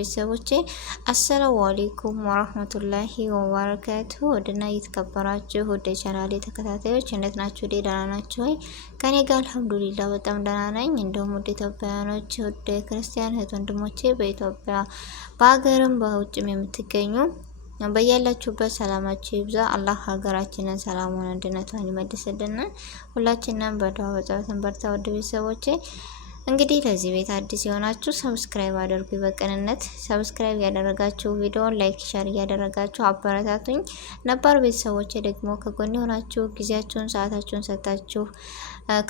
ቤተሰቦቼ አሰላሙ አለይኩም ወራህመቱላሂ ወበረካቱ። ወድና እየተከበራችሁ ወደ ቻናሌ ተከታታዮች እንዴት ናችሁ? ደህና ናችሁ ወይ? ከኔ ጋር አልሐምዱሊላህ በጣም ደህና ነኝ። እንደውም ወደ ኢትዮጵያውያኖች ወደ ክርስቲያን እህት ወንድሞቼ በኢትዮጵያ በሀገርም በውጭም የምትገኙ በያላችሁበት ሰላማችሁ ይብዛ። አላህ ሀገራችንን ሰላሙን አንድነቷን ይመልስልን። ሁላችንም በዱዓ በጸሎት በርታ። ወደ ቤተሰቦቼ እንግዲህ ለዚህ ቤት አዲስ የሆናችሁ ሰብስክራይብ አድርጉ። በቅንነት ሰብስክራይብ ያደረጋችሁ ቪዲዮውን ላይክ ሼር እያደረጋችሁ አበረታቱኝ። ነባር ቤተሰቦቼ ደግሞ ከጎን የሆናችሁ ጊዜያችሁን ሰዓታችሁን ሰጣችሁ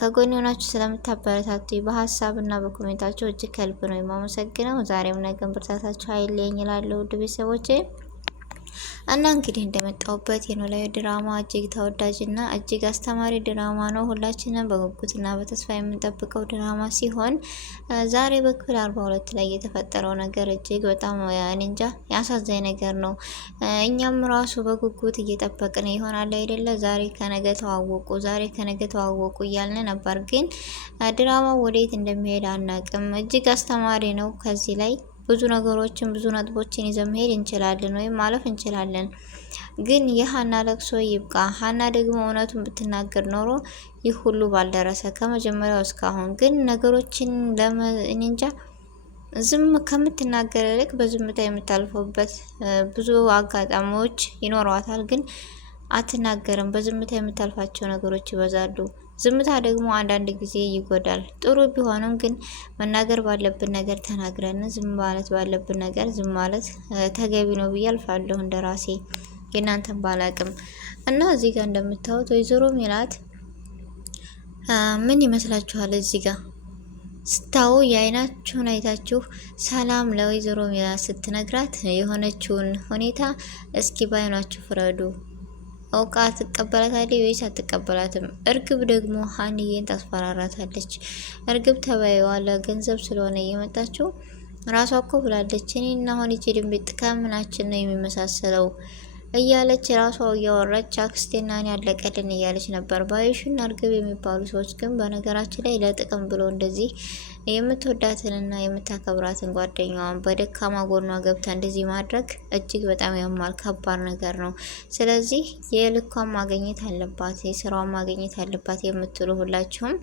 ከጎን የሆናችሁ ስለምታበረታቱኝ በሀሳብና በኮሜንታችሁ እጅግ ከልብ ነው የማመሰግነው። ዛሬም ነገም ብርታታችሁ አይለየኝ እላለሁ ውድ ቤተሰቦቼ። እና እንግዲህ እንደመጣሁበት የኖላዊ ድራማ እጅግ ተወዳጅና እጅግ አስተማሪ ድራማ ነው። ሁላችንም በጉጉትና በተስፋ የምንጠብቀው ድራማ ሲሆን ዛሬ በክፍል 42 ላይ የተፈጠረው ነገር እጅግ በጣም እንጃ ያሳዛኝ ነገር ነው። እኛም ራሱ በጉጉት እየጠበቅን ይሆናል አይደለ? ዛሬ ከነገ ተዋወቁ፣ ዛሬ ከነገ ተዋወቁ እያልን ነበር። ግን ድራማው ወዴት እንደሚሄድ አናቅም። እጅግ አስተማሪ ነው። ከዚህ ላይ ብዙ ነገሮችን ብዙ ነጥቦችን ይዘን መሄድ እንችላለን ወይም ማለፍ እንችላለን። ግን የሀና ለቅሶ ይብቃ። ሀና ደግሞ እውነቱን ብትናገር ኖሮ ይህ ሁሉ ባልደረሰ ከመጀመሪያው እስካሁን። ግን ነገሮችን እንጃ ዝም ከምትናገር ይልቅ በዝምታ የምታልፈበት ብዙ አጋጣሚዎች ይኖሯታል። ግን አትናገርም። በዝምታ የምታልፋቸው ነገሮች ይበዛሉ። ዝምታ ደግሞ አንዳንድ ጊዜ ይጎዳል። ጥሩ ቢሆንም ግን መናገር ባለብን ነገር ተናግረን ዝም ማለት ባለብን ነገር ዝም ማለት ተገቢ ነው ብዬ አልፋለሁ እንደራሴ። የእናንተን ባላቅም እና እዚህ ጋር እንደምታዩት ወይዘሮ ሜላት ምን ይመስላችኋል? እዚህ ጋር ስታው የአይናችሁን አይታችሁ ሰላም ለወይዘሮ ሜላት ስትነግራት የሆነችውን ሁኔታ እስኪ ባይናችሁ ፍረዱ። አውቃ ትቀበላታለች ወይስ አትቀበላትም? እርግብ ደግሞ ሀንዬን ታስፈራራታለች። እርግብ ተባይዋ ለገንዘብ ስለሆነ እየመጣችው ራሷ እኮ ብላለች፣ እኔና አሁን ይቺ ድንቢጥ ከምናችን ነው የሚመሳሰለው እያለች ራሷ እያወራች አክስቴና እኔ ያለቀልን እያለች ነበር። ባዩሽና እርግብ የሚባሉ ሰዎች ግን በነገራችን ላይ ለጥቅም ብሎ እንደዚህ የምትወዳትንና የምታከብራትን ጓደኛዋን በደካማ ጎኗ ገብታ እንደዚህ ማድረግ እጅግ በጣም ያማል፣ ከባድ ነገር ነው። ስለዚህ የልኳን ማግኘት አለባት፣ የስራዋን ማግኘት አለባት የምትሉ ሁላችሁም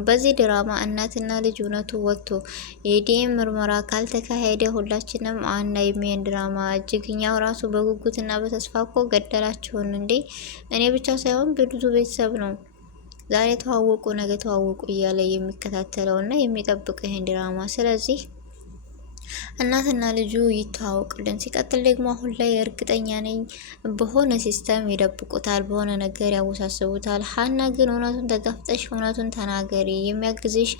በዚህ ድራማ እናትና ልጅ እውነቱ ወጥቶ የዲኤም ምርመራ ካልተካሄደ ሁላችንም አናይም ይሄን ድራማ። እጅግኛው ራሱ በጉጉትና በተስፋ እኮ ገደላችሁን እንዴ! እኔ ብቻ ሳይሆን ብዙ ቤተሰብ ነው ዛሬ ተዋወቁ ነገ ተዋወቁ እያለ የሚከታተለውና የሚጠብቀው ይሄን ድራማ። ስለዚህ እናትና ልጁ ይተዋወቁልን። ሲቀጥል ደግሞ አሁን ላይ እርግጠኛ ነኝ በሆነ ሲስተም ይደብቁታል፣ በሆነ ነገር ያወሳስቡታል። ሀና ግን እውነቱን ተጋፍጠሽ እውነቱን ተናገሪ፣ የሚያግዝሽ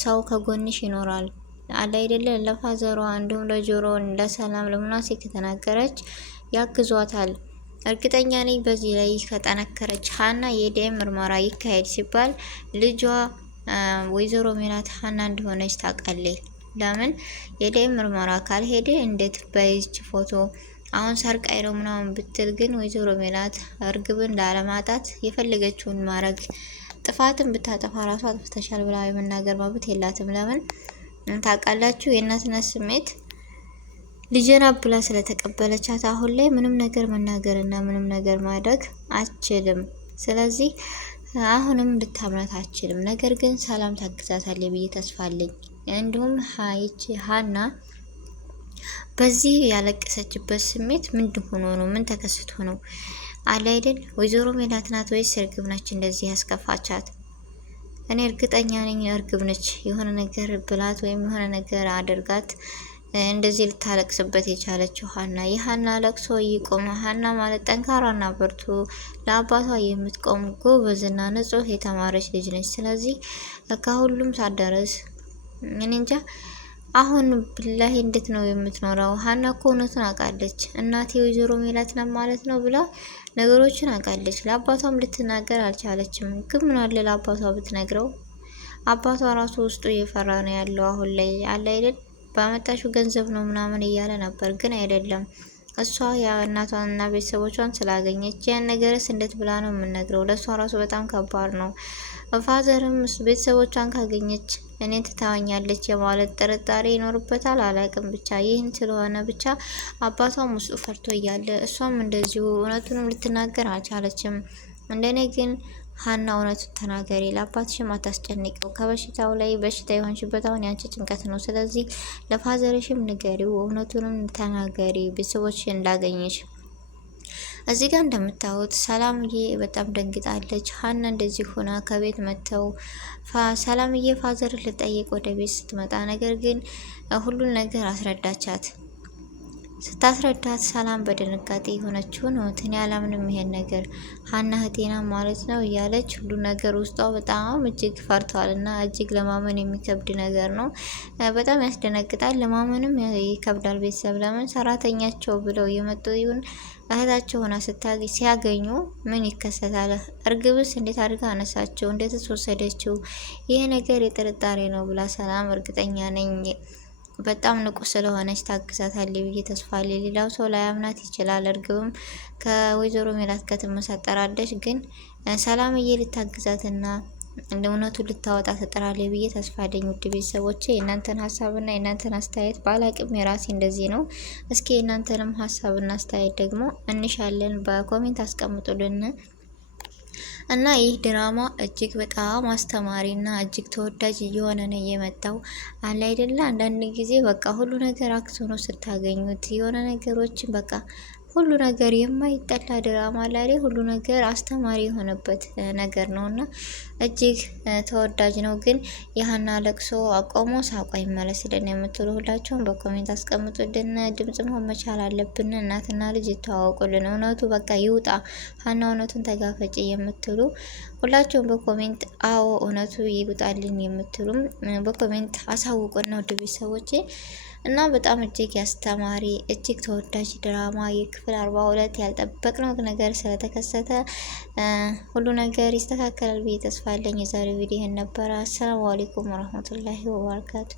ሰው ከጎንሽ ይኖራል አለ አይደለ? ለፋዘሯ እንዲሁም ለጆሮ ለሰላም ለሙናሴ ከተናገረች ያግዟታል። እርግጠኛ ነኝ በዚህ ላይ ከጠነከረች ሀና የዲኤም ምርመራ ይካሄድ ሲባል ልጇ ወይዘሮ ሜላት ሀና እንደሆነች ታውቃለች። ለምን የዲኤም ምርመራ ካልሄደ እንዴት በይች ፎቶ አሁን ሰርቃይ ነው ምናምን ብትል ግን ወይዘሮ ሜላት እርግብን ላለማጣት የፈለገችውን ማድረግ ጥፋትን ብታጠፋ ራሷ አጥፍተሻል ብላ የመናገር መብት የላትም። ለምን ታውቃላችሁ? የእናትነት ስሜት ልጅና ብላ ስለተቀበለቻት አሁን ላይ ምንም ነገር መናገርና ምንም ነገር ማድረግ አትችልም። ስለዚህ አሁንም ልታምናት አትችልም። ነገር ግን ሰላም ታግዛታለች ብዬ ተስፋ አለኝ። እንዲሁም ሀና በዚህ ያለቀሰችበት ስሜት ምንድን ሆኖ ነው? ምን ተከስቶ ነው አለ አይደል? ወይዘሮ ሜላት ናት ወይስ እርግብ ነች እንደዚህ ያስከፋቻት? እኔ እርግጠኛ ነኝ እርግብ ነች። የሆነ ነገር ብላት ወይም የሆነ ነገር አድርጋት እንደዚህ ልታለቅስበት የቻለችው ሀና። የሀና ለቅሶ ይቆም። ሀና ማለት ጠንካራና ብርቱ ለአባቷ የምትቆም ጎበዝና ንጹህ የተማረች ልጅ ነች። ስለዚህ ከሁሉም ሳደረስ እኔ እንጃ አሁን ብላሂ እንዴት ነው የምትኖረው? ሀና እኮ እውነቱን አውቃለች። እናቴ ወይዘሮ ሜላት ናት ማለት ነው ብላ ነገሮችን አውቃለች። ለአባቷም ልትናገር አልቻለችም። ግን ምን አለ ለአባቷ ብትነግረው? አባቷ ራሱ ውስጡ እየፈራ ነው ያለው አሁን ላይ አለ አይደል? ባመጣሽው ገንዘብ ነው ምናምን እያለ ነበር። ግን አይደለም እሷ የእናቷንና ቤተሰቦቿን ስላገኘች ያን ነገርስ እንዴት ብላ ነው የምንነግረው? ለእሷ ራሱ በጣም ከባድ ነው። ፋዘርም ቤተሰቦቿን ካገኘች እኔን ትታወኛለች የማለት ጥርጣሬ ይኖርበታል። አላቅም ብቻ ይህን ስለሆነ ብቻ አባቷም ውስጡ ፈርቶ እያለ እሷም እንደዚሁ እውነቱንም ልትናገር አልቻለችም። እንደኔ ግን ሀና እውነቱን ተናገሪ፣ ለአባትሽም አታስጨንቀው። ከበሽታው ላይ በሽታ የሆንሽበት አሁን ያንቺ ጭንቀት ነው። ስለዚህ ለፋዘርሽም ንገሪው፣ እውነቱንም ተናገሪ ቤተሰቦችሽን እንዳገኘሽ። እዚህ ጋር እንደምታዩት ሰላምዬ በጣም ደንግጣለች። ሀና እንደዚህ ሆና ከቤት መጥተው ሰላምዬ ፋዘር ልጠይቅ ወደ ቤት ስትመጣ ነገር ግን ሁሉን ነገር አስረዳቻት። ስታስረዳት ሰላም በድንጋጤ የሆነችውን እኔ አላምንም ይሄን ነገር ሀና እህቴና ማለት ነው እያለች ሁሉ ነገር ውስጧ በጣም እጅግ ፈርቷል እና እጅግ ለማመን የሚከብድ ነገር ነው። በጣም ያስደነግጣል፣ ለማመንም ይከብዳል። ቤተሰብ ለምን ሰራተኛቸው ብለው የመጡ ይሁን እህታቸው ሆና ሲያገኙ ምን ይከሰታል? እርግብስ እንዴት አድርጋ አነሳቸው? እንዴትስ ወሰደችው? ይሄ ነገር የጥርጣሬ ነው ብላ ሰላም እርግጠኛ ነኝ በጣም ንቁ ስለሆነች ታግዛታለች ብዬ ተስፋ አለኝ። ሌላው ሰው ላያምናት ይችላል። እርግብም ከወይዘሮ ሜላት ከተመሳጠራለች፣ ግን ሰላምዬ ልታግዛትና እንደ እውነቱ ልታወጣ ትጥራለች ብዬ ተስፋ አለኝ። ውድ ቤተሰቦቼ የእናንተን ሀሳብና የእናንተን አስተያየት ባላቅም የራሴ እንደዚህ ነው። እስኪ የእናንተንም ሀሳብና አስተያየት ደግሞ እንሻለን፣ በኮሜንት አስቀምጡልን። እና ይህ ድራማ እጅግ በጣም አስተማሪ እና እጅግ ተወዳጅ እየሆነ ነው የመጣው። አለ አይደለ አንዳንድ ጊዜ በቃ ሁሉ ነገር አክሶ ነው ስታገኙት የሆነ ነገሮችን በቃ ሁሉ ነገር የማይጠላ ድራማ ላይ ሁሉ ነገር አስተማሪ የሆነበት ነገር ነው እና እጅግ ተወዳጅ ነው። ግን የሀና ለቅሶ አቆሞ ሳቋ ይመለስልን የምትሉ ሁላችሁም በኮሜንት አስቀምጡልን። ድምጽ መሆን መቻል አለብን። እናትና ልጅ ይተዋወቁልን። እውነቱ በቃ ይውጣ፣ ሀና እውነቱን ተጋፈጭ የምትሉ ሁላችሁም በኮሜንት አዎ እውነቱ ይውጣልን የምትሉም በኮሜንት አሳውቁን ነው ውድ ቤተሰቦቼ። እና በጣም እጅግ ያስተማሪ እጅግ ተወዳጅ ድራማ የክፍል 42 ያልጠበቅነው ነገር ስለተከሰተ ሁሉ ነገር ይስተካከላል ብዬ ተስፋ አለኝ። የዛሬው ቪዲዮ ይህን ነበረ። አሰላሙ አለይኩም ወረህመቱላሂ ወበረካቱ።